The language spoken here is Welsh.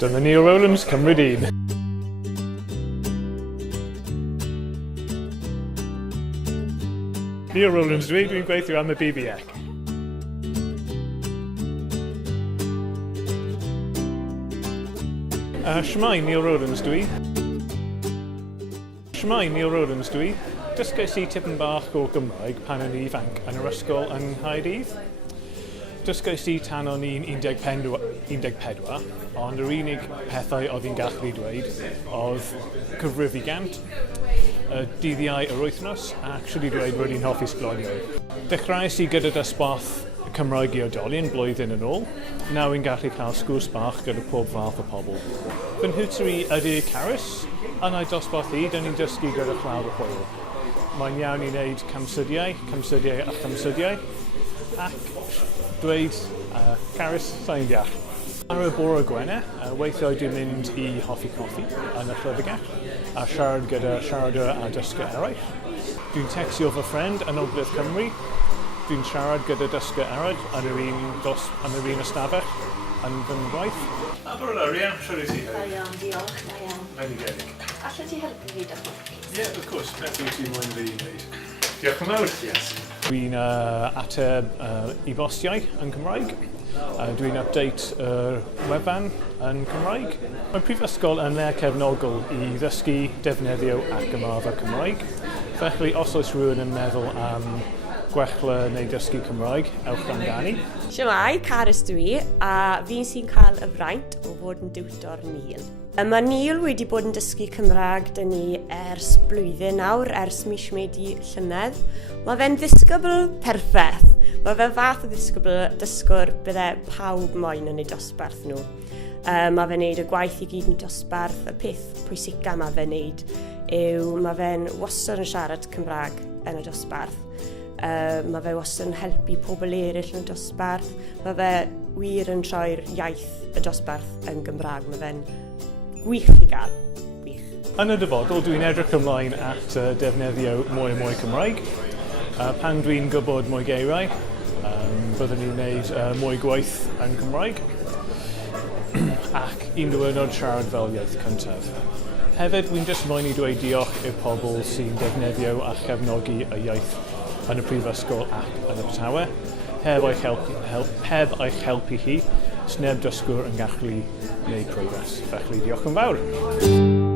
Dyna ni o Rowlands, Cymru Dyn. Ni o Rowlands dwi'n gweithio am y BBX. Shmai, ni o Rowlands dwi. Dysgais i tipyn bach o Gymraeg pan o'n i ifanc yn yr ysgol yng Nghaerdydd. Dysgais i tan o'n i'n 14, ond yr unig pethau oedd hi'n gallu dweud oedd cyfrifu gant, dyddiau yr wythnos, a actually dweud roedd hi'n hoffi sglonio. Dechreuais i gyda dosbarth Cymraeg i oedolion blwyddyn yn ôl. Nawr i'n gallu cael sgwrs bach gyda pob fath o pobl. Fy nhwtri ydy Caris, yn ei dosbarth i, dyn ni'n dysgu gyda llawer o hwyl. Mae'n iawn i wneud cymsydiau, ac dweud, Caris, sa'n deall. Ar y bore Gwener, weithiau dwi'n mynd i hoffi coffi yn y llyfrgell, a siarad gyda siaradwr a dysgwr eraill. Dwi'n textio fy ffrind yn Ogledd Cymru. Dwi'n siarad gyda dysgwr eraill yn yr un ystafell yn fy gwaith. A bore Lawria, siwr i ti? Da iawn, diolch, da iawn. Enigedig. Allet ti helpu fi dychmygu? Ie, of course. Beth wyt ti'n mwyn fi wneud? Diolch yn fawr. Yes. Dwi'n ateb e-bostiau yn Cymraeg. Dwi'n update wefan yn Cymraeg. Mae prifysgol yn le cefnogol i ddysgu, defnyddio ac ymarfer Cymraeg. Felly, os oes rhywun yn meddwl am gwella neu dysgu Cymraeg, ewch amdani. Siamai, Caris dwi, a fi sy'n cael y fraint o fod yn diwtor Neil. Mae Neil wedi bod yn dysgu Cymraeg dyn ni ers blwyddyn nawr, ers mis Medi llynedd. Mae fe'n ddisgybl perffaith. Mae fe fath o dysgwr bydde pawb moyn yn ei dosbarth nhw. Mae fe'n neud y gwaith i gyd yn dosbarth. Y peth pwysica mae fe'n neud yw mae fe'n wastad yn siarad Cymraeg yn y dosbarth. Mae fe wastad yn helpu pobl eraill yn y dosbarth. Mae fe wir yn troi'r iaith y dosbarth yn Gymraeg. Mae fe'n gwych i gael. Gwych. Yn y dyfodol, dwi'n edrych ymlaen at defnyddio mwy a mwy Cymraeg. Pan dwi'n gwybod mwy geiriau, byddwn ni'n gwneud mwy gwaith yn Cymraeg. Ac un diwrnod siarad fel iaith cyntaf. Hefyd, dwi'n jyst moyn i dweud diolch i'r pobl sy'n defnyddio a chefnogi y iaith yn y prifysgol ac yn y Abertawe. Heb eich helpu hi, sneb dysgwr yn gallu gwneud progress. Felly diolch yn fawr.